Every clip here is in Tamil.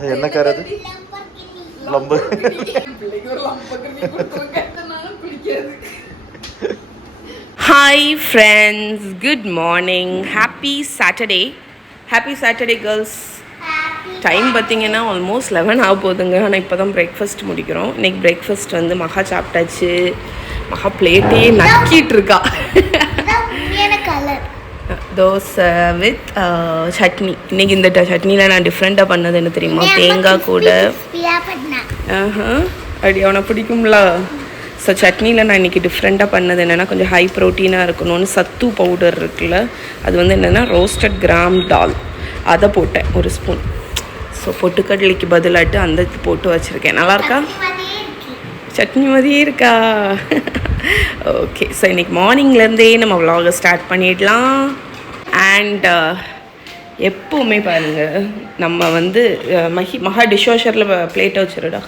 அது என்ன கார் அது? Hi friends, good morning. Happy Saturday girls. Time பார்த்தீங்கன்னா ஆல்மோஸ்ட் 11 ஆக போகுதுங்க. ஆனால் இப்போ தான் பிரேக்ஃபாஸ்ட் முடிக்கிறோம். இன்றைக்கி பிரேக்ஃபாஸ்ட் வந்து மகா சாப்பிட்டாச்சு. மகா பிளேட்டையே நக்கிட்டு இருக்கா. தோசை வித் சட்னி. இன்றைக்கி இந்த சட்னியில் நான் டிஃப்ரெண்ட்டாக பண்ணது என்ன தெரியுமா? தேங்காய் கூட அப்படி அவனை பிடிக்கும்ல. ஸோ சட்னியில் நான் இன்றைக்கி டிஃப்ரெண்ட்டாக பண்ணது என்னென்னா, கொஞ்சம் ஹை ப்ரோட்டீனாக இருக்கணும்னு சத்து பவுடர் இருக்குல்ல, அது வந்து என்னென்னா ரோஸ்டட் கிராம் தால், அதை போட்டேன் ஒரு ஸ்பூன். ஸோ பொட்டுக்கடலைக்கு பதிலாட்டு அந்த போட்டு வச்சுருக்கேன். நல்லாயிருக்கா? சட்னி மாதிரியே இருக்கா? ஓகே. ஸோ இன்றைக்கி மார்னிங்லேருந்தே நம்ம விலாகை ஸ்டார்ட் பண்ணிடலாம். அண்ட் எப்போவுமே பாருங்கள், நம்ம வந்து மகா டிஷ்வாஷரில் பிளேட்டை வச்சுருடா.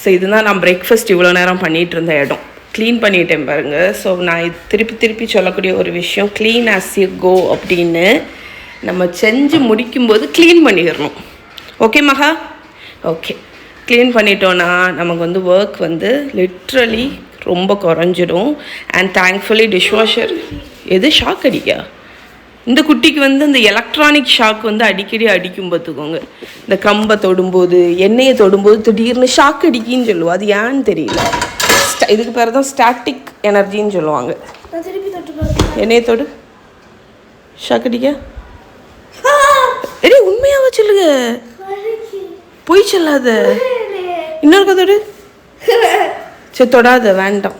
ஸோ இதுதான் நான் பிரேக்ஃபாஸ்ட் இவ்வளோ நேரம் பண்ணிகிட்டு இருந்த இடம். க்ளீன் பண்ணிட்டேன் பாருங்கள். ஸோ நான் திருப்பி சொல்லக்கூடிய ஒரு விஷயம், க்ளீன் ஆஸ் யூ கோ அப்படின்னு. நம்ம செஞ்சு முடிக்கும்போது க்ளீன் பண்ணிடணும். ஓகே மகா? ஓகே. க்ளீன் பண்ணிட்டோன்னா நமக்கு வந்து ஒர்க் வந்து லிட்ரலி ரொம்ப குறைஞ்சிடும். அண்ட் தேங்க்ஃபுல்லி டிஷ்வாஷர் எது ஷாக் அடிக்கா? இந்த குட்டிக்கு வந்து இந்த எலக்ட்ரானிக் ஷாக் வந்து அடிக்கடி அடிக்கும் பார்த்துக்கோங்க. இந்த கம்பை தொடும்போது, எண்ணெயை தொடும்போது திடீர்னு ஷாக் அடிக்கின்னு சொல்லுவோம். அது ஏன்னு தெரியல. இதுக்கு பேர் தான் ஸ்டாட்டிக் எனர்ஜின்னு சொல்லுவாங்க. எண்ணெயை தொடு, ஷாக் அடிக்க. ஏய் உண்மையாக சொல்லுங்க, போய் சொல்லாத. இன்னொரு கதோடு. சரி தொடாத, வேண்டாம்.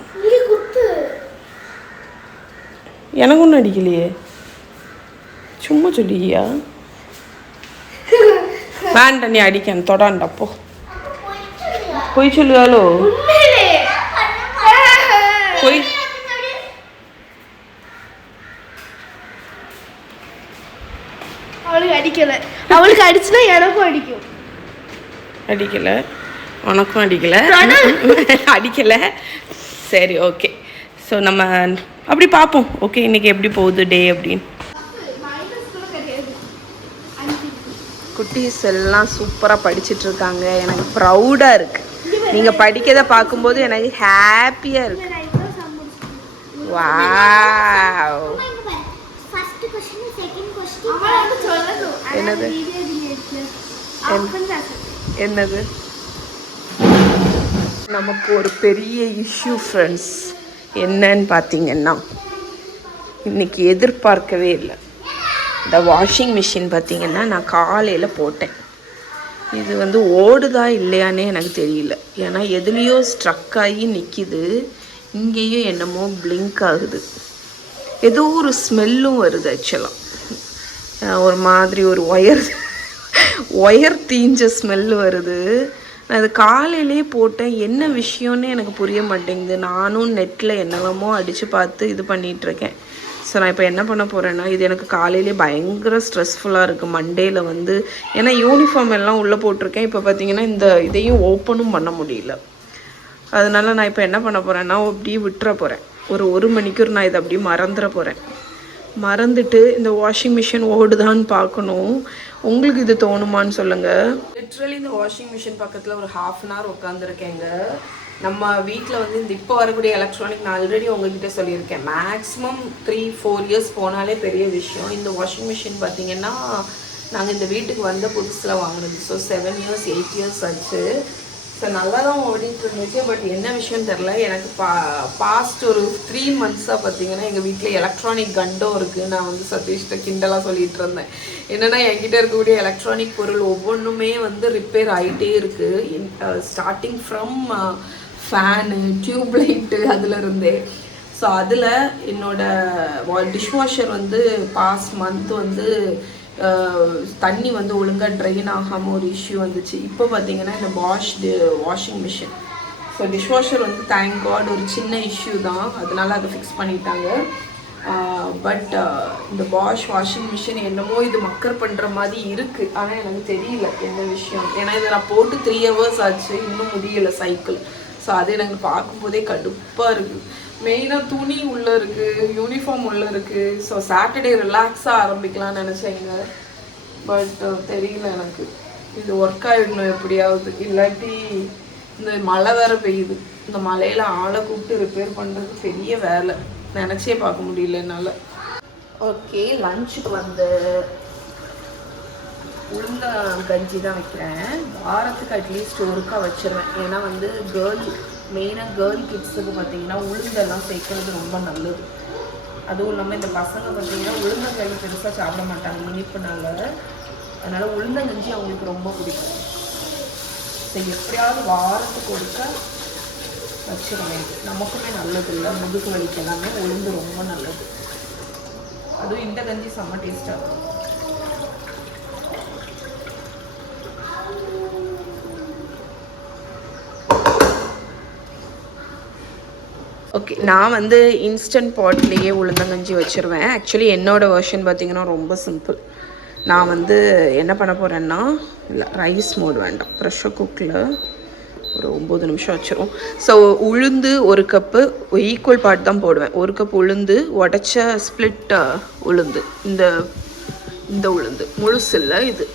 எனக்கு ஒன்றும் அடிக்கலையே, சும்மா சொல்லியா? வேண்டாம், நீ அடிக்க தொடாண்டா போ. போய் சொல்லுவாளோ? போய் அவளுக்கு அடிக்கல. அவளுக்கு அடிச்சுனா எனக்கும் அடிக்கும். அடிக்கலை, உனக்கும் அடிக்கலை, அடிக்கலை. சரி ஓகே. ஸோ நம்ம அப்படி பார்ப்போம். ஓகே, இன்றைக்கி எப்படி போகுது டே அப்படின்னு. குட்டீஸ் எல்லாம் சூப்பராக படிச்சுட்ருக்காங்க. எனக்கு ப்ரௌடாக இருக்குது. நீங்கள் படிக்கிறத பார்க்கும்போது எனக்கு ஹாப்பியாக இருக்குது. வாவ். என்னது என்னது? நமக்கு ஒரு பெரிய இஷ்யூ ஃப்ரெண்ட்ஸ். என்னன்னு பார்த்தீங்கன்னா, இன்றைக்கி எதிர்பார்க்கவே இல்லை. இந்த வாஷிங் மிஷின் பார்த்திங்கன்னா நான் காலையில் போட்டேன். இது வந்து ஓடுதா இல்லையானே எனக்கு தெரியல. ஏன்னா எதுலேயோ ஸ்ட்ரக் ஆகி நிற்கிது. இங்கேயும் என்னமோ பிளிங்க் ஆகுது. ஏதோ ஒரு ஸ்மெல்லும் வருது. ஆக்சுவலாக ஒரு மாதிரி ஒரு ஒயர் தீஞ்ச ஸ்மெல் வருது. நான் அது காலையிலே போட்டேன். என்ன விஷயம்னு எனக்கு புரிய மாட்டேங்குது. நானும் நெட்டில் என்னெல்லாமோ அடித்து பார்த்து இது பண்ணிகிட்ருக்கேன். ஸோ நான் இப்போ என்ன பண்ண போகிறேன்னா, இது எனக்கு காலையிலே பயங்கர ஸ்ட்ரெஸ்ஃபுல்லாக இருக்குது. மண்டேயில் வந்து ஏன்னா யூனிஃபார்ம் எல்லாம் உள்ளே போட்டிருக்கேன். இப்போ பார்த்திங்கன்னா இந்த இதையும் ஓப்பனும் பண்ண முடியல. அதனால் நான் இப்போ என்ன பண்ண போகிறேன்னா, அப்படியே விட்டுற போகிறேன். ஒரு மணிக்கூர் நான் இதை அப்படியே மறந்துட போகிறேன். மறந்துட்டு இந்த வாஷிங் மிஷின் ஓடுதான்னு பார்க்கணும். உங்களுக்கு இது தோணுமான்னு சொல்லுங்கள். லிட்ரலி இந்த வாஷிங் மிஷின் பக்கத்தில் ஒரு 1/2 hour உட்காந்துருக்கேங்க. நம்ம வீட்டில் வந்து இந்த இப்போ வரக்கூடிய எலக்ட்ரானிக் நான் ஆல்ரெடி உங்ககிட்ட சொல்லியிருக்கேன். மேக்ஸிமம் 3-4 years போனாலே பெரிய விஷயம். இந்த வாஷிங் மிஷின் பார்த்திங்கன்னா நாங்கள் இந்த வீட்டுக்கு வந்த புதுசில் வாங்கினது. ஸோ 7 years 8 years ஆச்சு. ஸோ நல்லா தான் ஓடிட்டு இருந்துச்சு. பட் என்ன விஷயம் தெரில, எனக்கு பாஸ்ட் ஒரு 3 months பார்த்திங்கன்னா எங்கள் வீட்டில் எலக்ட்ரானிக் கண்டோ இருக்குது. நான் வந்து சதீஷ்கிட்ட கிண்டலாக சொல்லிகிட்டு இருந்தேன். என்னென்னா என்கிட்ட இருக்கக்கூடிய எலக்ட்ரானிக் பொருள் ஒவ்வொன்றுமே வந்து ரிப்பேர் ஆகிட்டே இருக்குது. ஸ்டார்டிங் ஃப்ரம் ஃபேனு, டியூப்லைட்டு, அதிலருந்தே. ஸோ அதில் என்னோடய டிஷ்வாஷர் வந்து பாஸ்ட் மந்த் வந்து தண்ணி வந்து ஒழுங்காக ட்ரெயின் ஆகாமல் ஒரு இஷ்யூ வந்துச்சு. இப்போ பார்த்திங்கன்னா இந்த வாஷிங் மிஷின், ஸோ டிஷ்வாஷர் வந்து தேங்க் காட் ஒரு சின்ன இஷ்யூ தான், அதனால அதை ஃபிக்ஸ் பண்ணிட்டாங்க. பட் இந்த வாஷிங் மிஷின் என்னமோ இது மக்கர் பண்ணுற மாதிரி இருக்குது. ஆனால் எனக்கு தெரியல என்ன விஷயம். ஏன்னா இதை நான் போட்டு 3 hours ஆச்சு, இன்னும் முடியலை சைக்கிள். ஸோ அது எனக்கு பார்க்கும்போதே கடுப்பாக இருக்குது. மெயினாக துணி உள்ளே இருக்குது, யூனிஃபார்ம் உள்ளே இருக்குது. ஸோ சாட்டர்டே ரிலாக்ஸாக ஆரம்பிக்கலாம்னு நினச்சேங்க. பட் தெரியல எனக்கு இது ஒர்க் ஆகிடணும் எப்படியாவது, இல்லாட்டி இந்த மழை வேற பெய்யுது. இந்த மழையில ஆளை கூப்பிட்டு ரிப்பேர் பண்ணுறது பெரிய வேலை, நினச்சே பார்க்க முடியல என்னால். ஓகே, லஞ்சுக்கு வந்து உளுந்த கஞ்சி தான் வைக்கிறேன். வாரத்துக்கு அட்லீஸ்ட் ஒருக்கா வச்சிருவேன். ஏன்னா வந்து மெயினாக கேர்ள் கிட்ஸுக்கு பார்த்தீங்கன்னா உளுந்தெல்லாம் சேர்க்கறது ரொம்ப நல்லது. அதுவும் இல்லாமல் இந்த பசங்க பார்த்தீங்கன்னா உளுந்தங்கஞ்சி பெருசாக சாப்பிட மாட்டாங்க இனிப்புனால. அதனால் உளுந்தங்கஞ்சி அவங்களுக்கு ரொம்ப பிடிக்கும். சரி, எப்படியாவது வாரத்துக்கு ஒருக்கா வச்சிருவேன். நமக்குமே நல்லது இல்லை, முதுகு வலிக்கு எல்லாமே உளுந்து ரொம்ப நல்லது. அதுவும் இந்த கஞ்சி செம்ம டேஸ்ட்டாக இருக்கும். ஓகே, நான் வந்து இன்ஸ்டன்ட் பாட்லேயே உளுந்தங்கஞ்சி வச்சுருவேன். ஆக்சுவலி என்னோடய வெர்ஷன் பார்த்திங்கன்னா ரொம்ப சிம்பிள். நான் வந்து என்ன பண்ண போகிறேன்னா, இல்லை ரைஸ் மோட் வேண்டாம், ப்ரெஷர் குக்கில் ஒரு 9 நிமிஷம் வச்சிரும். ஸோ உளுந்து 1 கப்பு ஈக்குவல் பார்ட் தான் போடுவேன். 1 கப் உளுந்து, உடச்ச ஸ்ப்ளிட் உளுந்து, இந்த உளுந்து முழுசு இல்லை இது.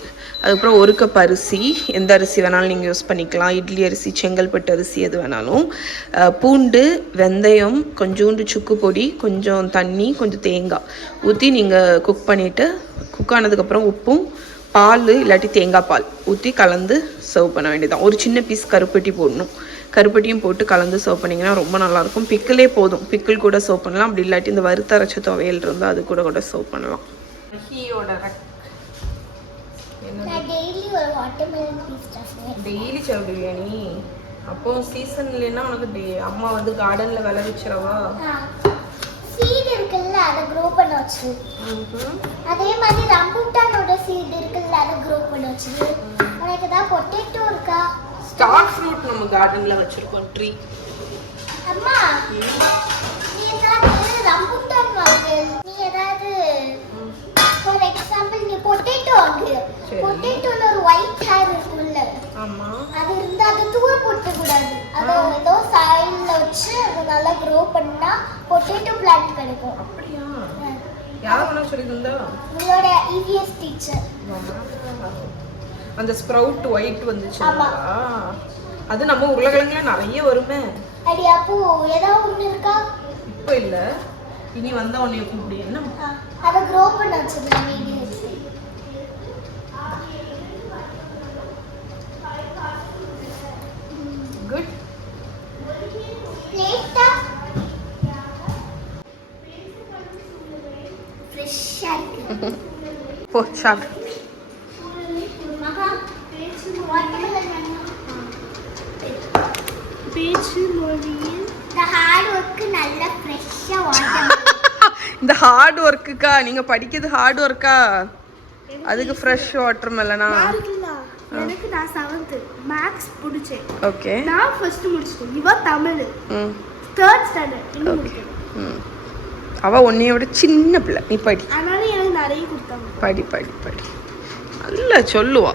அதுக்கப்புறம் 1 கப் அரிசி, எந்த அரிசி வேணாலும் நீங்கள் யூஸ் பண்ணிக்கலாம். இட்லி அரிசி, செங்கல்பட்டு அரிசி, எது வேணாலும். பூண்டு, வெந்தயம், கொஞ்சோண்டு சுக்கு பொடி, கொஞ்சம் தண்ணி, கொஞ்சம் தேங்காய் ஊற்றி நீங்கள் குக் பண்ணிவிட்டு, குக் ஆனதுக்கப்புறம் உப்பும் பால் இல்லாட்டி தேங்காய் பால் ஊற்றி கலந்து சர்வ் பண்ண வேண்டியதான். ஒரு சின்ன பீஸ் கருப்பட்டி போடணும். கருப்பட்டியும் போட்டு கலந்து சர்வ் பண்ணிங்கன்னா ரொம்ப நல்லாயிருக்கும். பிக்கிளே போதும், பிக்கிள் கூட சர்வ் பண்ணலாம். அப்படி இல்லாட்டி இந்த வறுத்தரைச்ச துவையல் இருந்தால் அது கூட சர்வ் பண்ணலாம். டெய்லி சாப்பிடுவியா நீ? அப்போ சீசன் இல்லைன்னா உனக்கு அம்மா வந்து கார்டன்ல விளைவிச்சிரவா? சீட் இருக்குல்ல, அதை க்ரோ பண்ண வச்சு. அதே மாதிரி ரம்புட்டானோட சீட் இருக்குல்ல, அதை க்ரோ பண்ண வச்சு. உனக்கு தான் பொட்டேட்டோ இருக்கா? ஸ்டார் ஃப்ரூட் நம்ம கார்டன்ல வச்சிருக்கோம், ட்ரீ. அம்மா, நீ ஏதாவது ரம்புட்டான் வாங்கு. நீ ஏதாவது ஃபார் எக்ஸாம்பிள் நீ பொட்டேட்டோ வாங்கு. பொட்டேட்டோல ஒரு ஒயிட் ஹேர் இருக்குல்ல, ஆமா, அது இருந்தா அது தூர போட்டு கூடாது. அது ஏதோ சாயில்ல வச்சு அது நல்லா க்ரோ பண்ணா பொட்டேட்டோ பிளான்ட் கிடைக்கும். அப்படியா? யார் வேணா சொல்லிருந்தா? உங்களோட EVS டீச்சர். அந்த ஸ்ப்ரவுட் ஒயிட் வந்துச்சுங்களா? அது நம்ம உருளைக்கிழங்குல நிறைய வருமே. அடி அப்போ ஏதாவது ஒண்ணு இருக்கா? இப்போ இல்ல, இனி வந்தா உன்னைய கூப்பிடு. என்ன அத க்ரோ பண்ண வச்சிருந்தேன் EVS. குட். பிளேட்டா ஃப்ரெஷ்ஷா இருக்கு. போ சாப்பிடு. மகா பேச்சு மொழியில் இந்த ஹார்ட் ஒர்க் நல்ல ஃப்ரெஷ்ஷா வாட்டர். இந்த ஹார்ட் ஒர்க்குக்கா நீங்க படிக்கிறது ஹார்ட் ஒர்க்கா? அதுக்கு ஃப்ரெஷ் வாட்டர் மெலனா? எனக்கு நான் 7th மேக்ஸ் முடிச்சேன். ஓகே, நான் ஃபர்ஸ்ட் முடிச்சிட்டேன். இவ தமிழ் 3rd ஸ்டாண்டர்ட் இன்னும் முடிக்கல. அவ உன்னைய விட சின்ன பிள்ளை, நீ படி. அதனால எனக்கு நிறைய கொடுத்தாங்க. படி படி படி, நல்லா சொல்லுவா.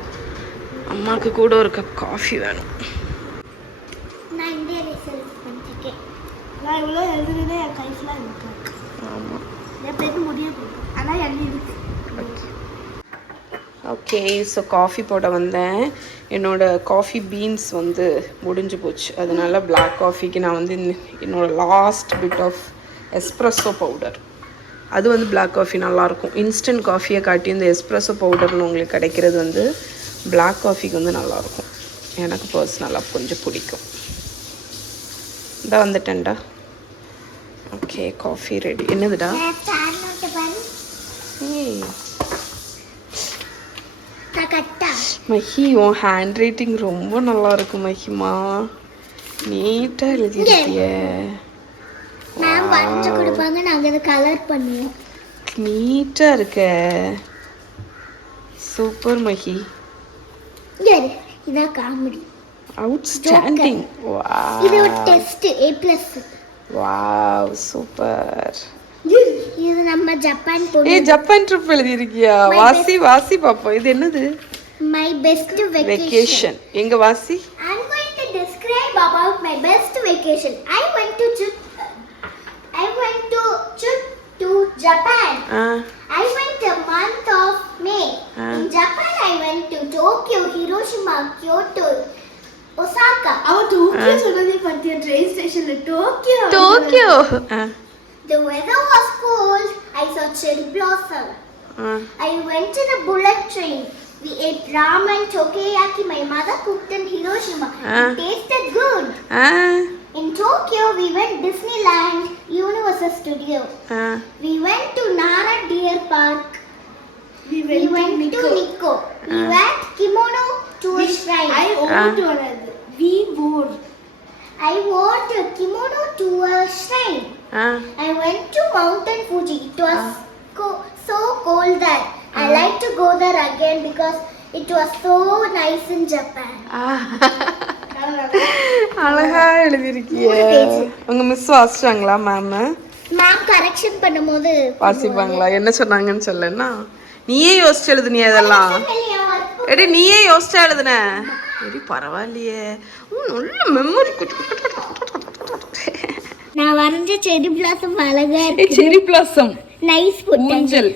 அம்மாவுக்கு கூட ஒரு கப் காஃபி வேணும். நான் இந்தியா ரிசல்ட் பண்ணிட்டேன். நான் இவ்வளோ எழுதுறதே என் கைஃப்லாம் இருக்கு. ஆமாம், என் பேருக்கு முடியாது, ஆனால் எண்ணி இருக்கு. ஓகே, ஸோ காஃபி போட வந்தேன். என்னோடய காஃபி பீன்ஸ் வந்து முடிஞ்சு போச்சு. அதனால பிளாக் காஃபிக்கு நான் வந்து என்னோடய last bit of espresso powder, அது வந்து பிளாக் காஃபி நல்லாயிருக்கும். இன்ஸ்டன்ட் காஃபியை காட்டி இந்த எஸ்ப்ரெஸோ பவுடர்னு உங்களுக்கு கிடைக்கிறது வந்து பிளாக் காஃபிக்கு வந்து நல்லாயிருக்கும். எனக்கு பர்சனலாக கொஞ்சம் பிடிக்கும். இதான் வந்துட்டேன்டா. Okay, coffee ready. என்னதுடா? ஏய் மஹி, உன் ஹேண்ட் ரைட்டிங் ரொம்ப நல்லா இருக்கு மஹிமா. நீட்டாக எழுதிருக்கிய. மேம் வரைஞ்சு கொடுப்பாங்க, நாங்கள் அதை கலர் பண்ணுவோம். நீட்டாக இருக்க, சூப்பர் மஹி. இதான் காமெடி. அவுட்ஸ்டாண்டிங். வாவ், இது ஒரு டெஸ்ட் A+. Wow, super. இது நம்ம ஜப்பான் போய். ஏய், ஜப்பான் ட்ரிப் எழுதி இருக்கியா? வாசி வாசி பாப்போம். இது என்னது? My best vacation. எங்க வாசி? I'm going to describe about my best vacation. I went to Japan. I went a month of May. In Japan, I went to Tokyo, Hiroshima, Kyoto, Osaka. Tokyo சொன்னதே பத்தியா train stationல Tokyo. The weather was cold. I saw cherry blossom. I went in a bullet train. We ate ramen, takoyaki. My mother cooked in Hiroshima. It tasted good. In Tokyo, we went Disneyland, Universal Studio. We went to Nara Deer Park. We went to Nikko. We went kimono to a shrine. I wore the kimono to a shrine. I went to Mountain Fuji. It was so cold that I like to go there again because it was so nice in Japan. அழகா எழுதிருக்கியே. உங்க மிஸ் வாசிச்சாங்களா மேம்? மேம் கரெக்ஷன் பண்ணும்போது வாசிப்பாங்களா? என்ன சொன்னாங்கன்னு சொல்லனா? நீயே யோசிச்சு எழுதுனியா இதெல்லாம்? எடி நீயே யோசிச்சு எழுதுன? எடி பரவாயில்லையே. நல்ல மெமரி. நான் வரைஞ்ச செரி பிளாசம் அழகா இருக்கு. செரி பிளாசம் நைஸ் ஊஞ்சல்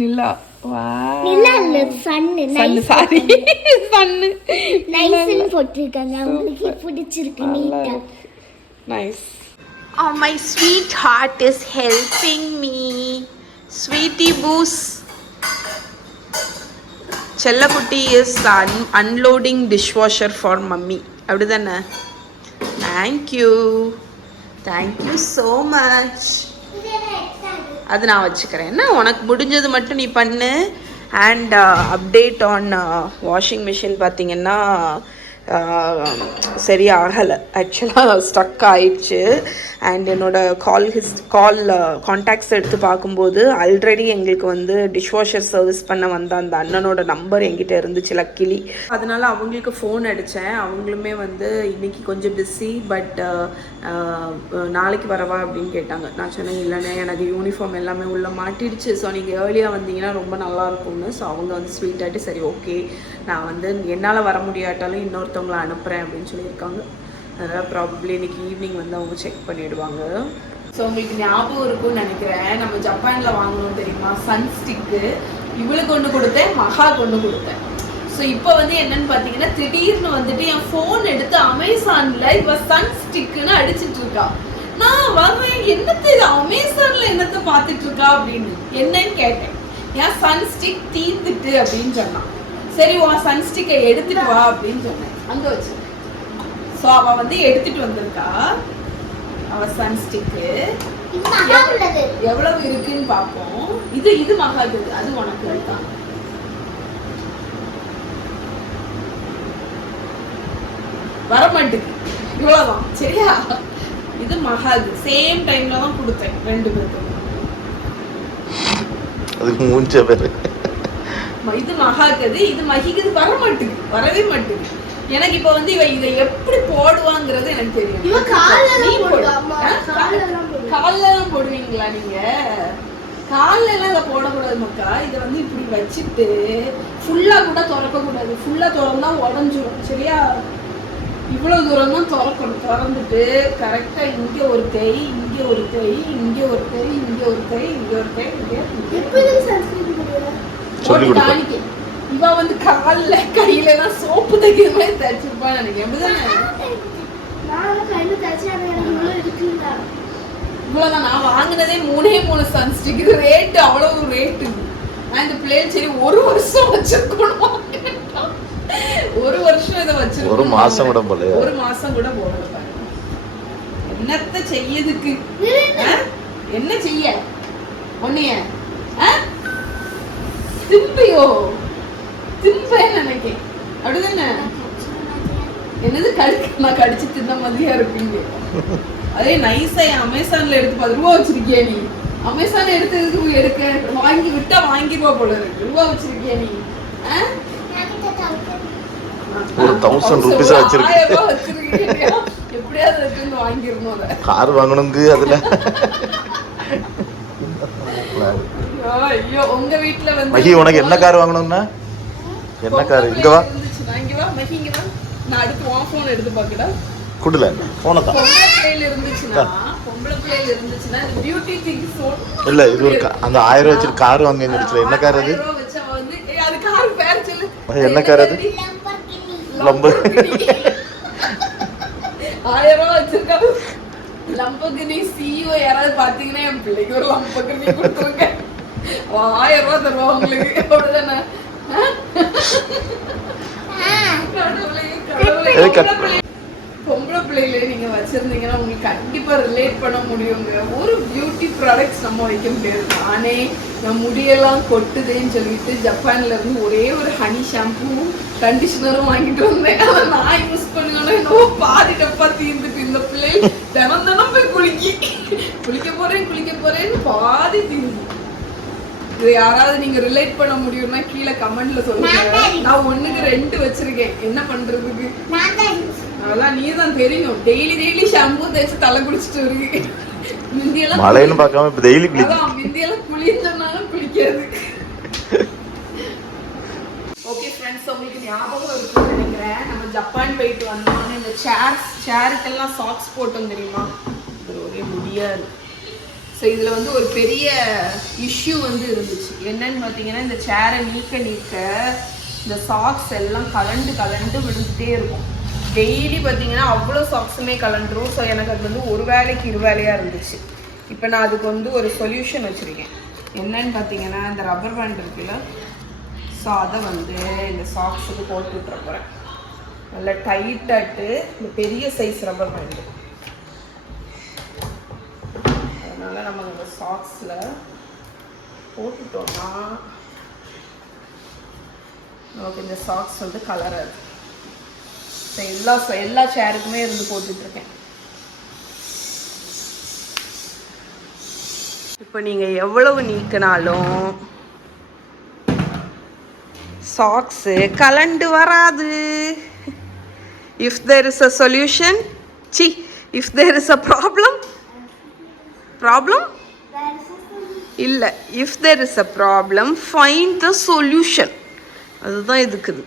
நிலா. வாவ். நிலா இல்ல சன்னு. சன்னு சாரி. சன்னு. நைஸ்னு போட்டுருக்காங்க. உங்களுக்கு பிடிச்சிருக்கு நீட்டா. Nice. Oh, my sweetheart is helping me. Sweetie Boos. செல்லக்குட்டி is unloading dishwasher for mummy. அப்படிதானே? Thank you. Thank you so much. அது நான் வச்சுக்கிறேன். என்ன உனக்கு முடிஞ்சது மட்டும் நீ பண்ணு. And update on washing machine பார்த்தீங்கன்னா சரி ஆகலை. ஆக்சுவலாக ஸ்டக் ஆயிடுச்சு. அண்ட் என்னோடய கால் கான்டாக்ட்ஸ் எடுத்து பார்க்கும்போது ஆல்ரெடி எங்களுக்கு வந்து டிஷ்வாஷர் சர்வீஸ் பண்ண வந்த அந்த அண்ணனோட நம்பர் என்கிட்ட இருந்துச்சு லக்கிலி. அதனால அவங்களுக்கு ஃபோன் அடித்தேன். அவங்களுமே வந்து இன்றைக்கி கொஞ்சம் பிஸி, பட் நாளைக்கு வரவா அப்படின்னு கேட்டாங்க. நான் சொன்னேன் இல்லைண்ணே எனக்கு யூனிஃபார்ம் எல்லாமே உள்ளே மாட்டிடுச்சு, ஸோ நீங்கள் ஏர்லியாக வந்தீங்கன்னா ரொம்ப நல்லாயிருக்கும்னு. ஸோ அவங்க வந்து ஸ்வீட்டாகிட்டு சரி ஓகே நான் வந்து என்னால் வர முடியாட்டாலும் இன்னொருத்தவங்களை அனுப்புகிறேன் அப்படின்னு சொல்லியிருக்காங்க. அதனால் ப்ராபப்ளி இன்றைக்கி ஈவினிங் வந்து அவங்க செக் பண்ணிவிடுவாங்க. ஸோ உங்களுக்கு ஞாபகம் இருக்கும்னு நினைக்கிறேன், நம்ம ஜப்பானில் வாங்கணும் தெரியுமா சன்ஸ்டிக்கு. இவளுக்கு கொண்டு கொடுத்தேன், மகா கொண்டு கொடுத்தேன். ஸோ இப்போ வந்து என்னன்னு பார்த்தீங்கன்னா திடீர்னு வந்துட்டு என் ஃபோன் எடுத்து அமேசானில் இப்போ சன்ஸ்டிக்குன்னு அடிச்சிட்டு இருக்கா. நான் வரேன் என்னத்தை இது அமேசானில் என்னத்தை பார்த்துட்டு இருக்கா அப்படின்னு என்னன்னு கேட்டேன். ஏன் சன்ஸ்டிக் தீர்ந்துட்டு அப்படின்னு சொன்னான். சரி உன் சன்ஸ்டிக்கை எடுத்துட்டு வா அப்படின்னு சொன்னேன். அங்கே வச்சு ஸோ அவள் வந்து எடுத்துட்டு வந்திருக்கா. அவள் சன்ஸ்டிக்கு எவ்வளவு இருக்குன்னு பார்ப்போம். இது மகாது, அது உனக்கு தான். வரமாட்டுக்கு இவ்வளவுதான் சரியா. இது மகாது சேம் டைம்ல தான் கொடுத்தேன் ரெண்டு பேருக்கும். அதுக்கு மூஞ்ச பேரு இது மகாக்குது, இது மகிக்குது. வரமாட்டுக்கு, வரவே மாட்டுக்கு. எனக்கு இப்ப வந்து இவ இதை எப்படி போடுவாங்கிறது எனக்கு தெரியும். கால்ல எல்லாம் போடுவீங்களா நீங்க? கால்ல எல்லாம் இதை போடக்கூடாது மக்கா. இதை வந்து இப்படி வச்சுட்டு ஃபுல்லா கூட திறக்க கூடாது. ஃபுல்லா திறந்தா உடஞ்சிரும் சரியா. இவ்வளவு தூரம் தான் திறக்கணும். திறந்துட்டு கரெக்டா இங்க ஒரு கை, இங்க ஒரு கை, இங்க ஒரு கை, இங்க ஒரு கை, இங்க ஒரு கை, இங்க இவ வந்து கால்ல கையில எல்லாம் சோப்பு தைக்கிற மாதிரி தச்சிருப்பான்னு நினைக்கிறேன். இவ்வளவுதான் நான் வாங்கினதே 3 சன்ஸ்டிக். இது ரேட்டு அவ்வளவு ரேட்டு. நான் இந்த பிளேன் சரி 1 வருஷம் வச்சிருக்கணும். 1 வருஷம் இதை வச்சிருக்கணும். 1 மாசம் கூட போல. 1 மாசம் கூட போகல பாருங்க. என்னத்த செய்யதுக்கு? என்ன செய்ய ஒன்னைய திம்பியோ திம்பேன்னு நினைக்கேன். அப்படிதானே? என்னது நான் கடிச்சு தின்ன மாதிரியா இருப்பீங்க. அதே நைஸா அமேசான்ல எடுத்து 10 ரூபா வச்சிருக்கியா நீ? அமேசான்ல எடுத்து எடுக்க வாங்கி விட்டா வாங்கிடுவா போல இருக்கு. ரூபா வச்சிருக்கியா நீ? ஒரு 1000 ரூபீஸ் வச்சிருக்கீங்க. எப்படியாவது எடுத்து வாங்கிரணும். அத கார் வாங்கணுங்க அதுல. ஐயோ உங்க வீட்ல வந்து மகி உனக்கு என்ன கார் வாங்கணும்னா? என்ன கார்? இங்க வா. இங்க வா மகி இங்க வா. நான் அடுத்து உன் ஃபோன் எடுத்து பார்க்கடா. குடுல ஃபோனை தான். பொம்பளை பிளேல இருந்துச்சுனா இந்த பியூட்டி திங்ஸ் ஃபோன் இல்ல இது ஒரு அந்த 1000 வச்சு கார் வாங்க நினைச்சல. என்ன கார் அது? 1000 வச்சா வந்து என்ன கார் அது? Lamborghini. 1000 ரூபாய் வச்சிருக்கா. லம்பகினி சிஇஓ யாராவது பாத்தீங்கன்னா என் பிள்ளைக்கு ஒரு லம்பகினி கொடுத்துருங்க. 1000 ரூபாய் தருவா உங்களுக்கு. அவ்வளவுதானே? பொம்பளை பிள்ளைகளை நீங்க வச்சிருந்தீங்கன்னா உங்களுக்கு கண்டிப்பா ரிலேட் பண்ண முடியுங்க. ஒரு பியூட்டி ப்ராடக்ட்ஸ் நம்ம வைக்க முடியாது. நானே நான் முடியெல்லாம் கொட்டுதேன்னு சொல்லிட்டு ஜப்பான்ல இருந்து ஒரே ஒரு ஹனி ஷாம்பூ கண்டிஷனரும் வாங்கிட்டு வந்தேன். அதை நான் யூஸ் பண்ணுவேன்னா என்னவோ பாதி டப்பா தீர்ந்துட்டு இந்த பிள்ளை தினம் போய் குளிக்க போறேன்னு பாதி தீர்ந்து. இது யாராவது நீங்க ரிலேட் பண்ண முடியும்னா கீழே கமெண்ட்ல சொல்லுங்க. நான் 1க்கு 2 வச்சிருக்கேன். என்ன பண்றதுக்கு? அதெல்லாம் நீதான் தெரியும். டெய்லி ஷாம்பு தேய்ச்சி தலை குளிச்சுட்டு வருவீங்க. மிந்தியெல்லாம் மழைன்னு பார்க்காம இப்ப டெய்லி மிந்தியெல்லாம் குளிச்சனாலும் குளிக்காது. ஓகே ஃப்ரெண்ட்ஸ், உங்களுக்கு ஞாபகம் இருக்குன்னு நினைக்கிறேன். நம்ம ஜப்பான் போயிட்டு வந்தோம்னு இந்த சேருக்கெல்லாம் சாக்ஸ் போட்டோம் தெரியுமா? இது ஒரே முடியாது. ஸோ இதில் வந்து ஒரு பெரிய இஷ்யூ வந்து இருந்துச்சு. என்னன்னு பார்த்தீங்கன்னா, இந்த சேரை நீக்க இந்த சாக்ஸ் எல்லாம் கலண்டு விழுந்துட்டே இருக்கும். டெய்லி பார்த்தீங்கன்னா அவ்வளோ சாக்ஸுமே கலண்டுரும். ஸோ எனக்கு அது வந்து ஒரு வேலைக்கு 2 வேலையாக இருந்துச்சு. இப்போ நான் அதுக்கு வந்து ஒரு சொல்யூஷன் வச்சுருக்கேன். என்னன்னு பார்த்தீங்கன்னா, இந்த ரப்பர் பேண்ட் இருக்குல்ல, ஸோ அதை வந்து இந்த சாக்ஸுக்கு போட்டு விட்டுற போகிறேன். நல்லா டைட்டாட்டு இந்த பெரிய சைஸ் ரப்பர் பேண்டு. அதனால் நம்ம இந்த சாக்ஸில் போட்டுட்டோம்னா நமக்கு இந்த சாக்ஸ் வந்து கலராது. எல்லா சேருக்குமே இருந்து போட்டுட்ருக்கேன். இப்போ நீங்கள் எவ்வளவு நீக்கினாலும் சாக்ஸு கலண்டு வராது. If there is a solution, if there is a problem இல்லை, if there is a problem find the solution. அதுதான் இதுக்குது.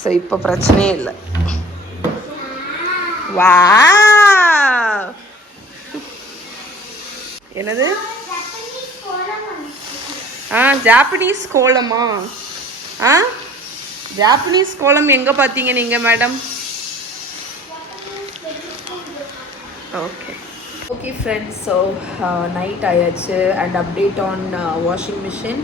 ஸோ இப்போ பிரச்சனையே இல்லை. வா, என்னது? ஜாப்பனீஸ் கோலமா? ஜாப்பனீஸ் கோலம் எங்கே பார்த்தீங்க நீங்கள் madam? Okay friends, so night ஆயாச்சு and update on washing machine.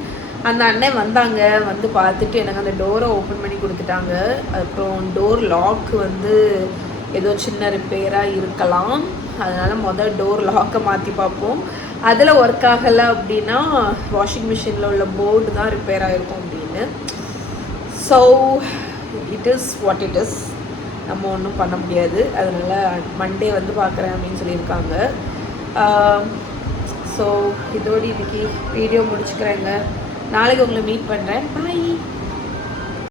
அந்த அண்ணன் வந்தாங்க, வந்து பார்த்துட்டு எனக்கு அந்த டோரை ஓப்பன் பண்ணி கொடுத்துட்டாங்க. அப்புறம் டோர் லாக் வந்து ஏதோ சின்ன ரிப்பேராக இருக்கலாம். அதனால் டோர் லாக்கை மாற்றி பார்ப்போம். அதில் ஒர்க் ஆகலை அப்படின்னா வாஷிங் மிஷினில் உள்ள போர்டு தான் ரிப்பேர் ஆகிருக்கும் அப்படின்னு. So it is what it is. நம்ம ஒன்றும் பண்ண முடியாது. அதனால் மண்டே வந்து பார்க்குறேன் அப்படின்னு சொல்லியிருக்காங்க. ஸோ இதோடு இன்றைக்கி வீடியோ முடிச்சுக்கிறேங்க. நாளைக்கு உங்களை மீட் பண்ணுறேன். பாய்.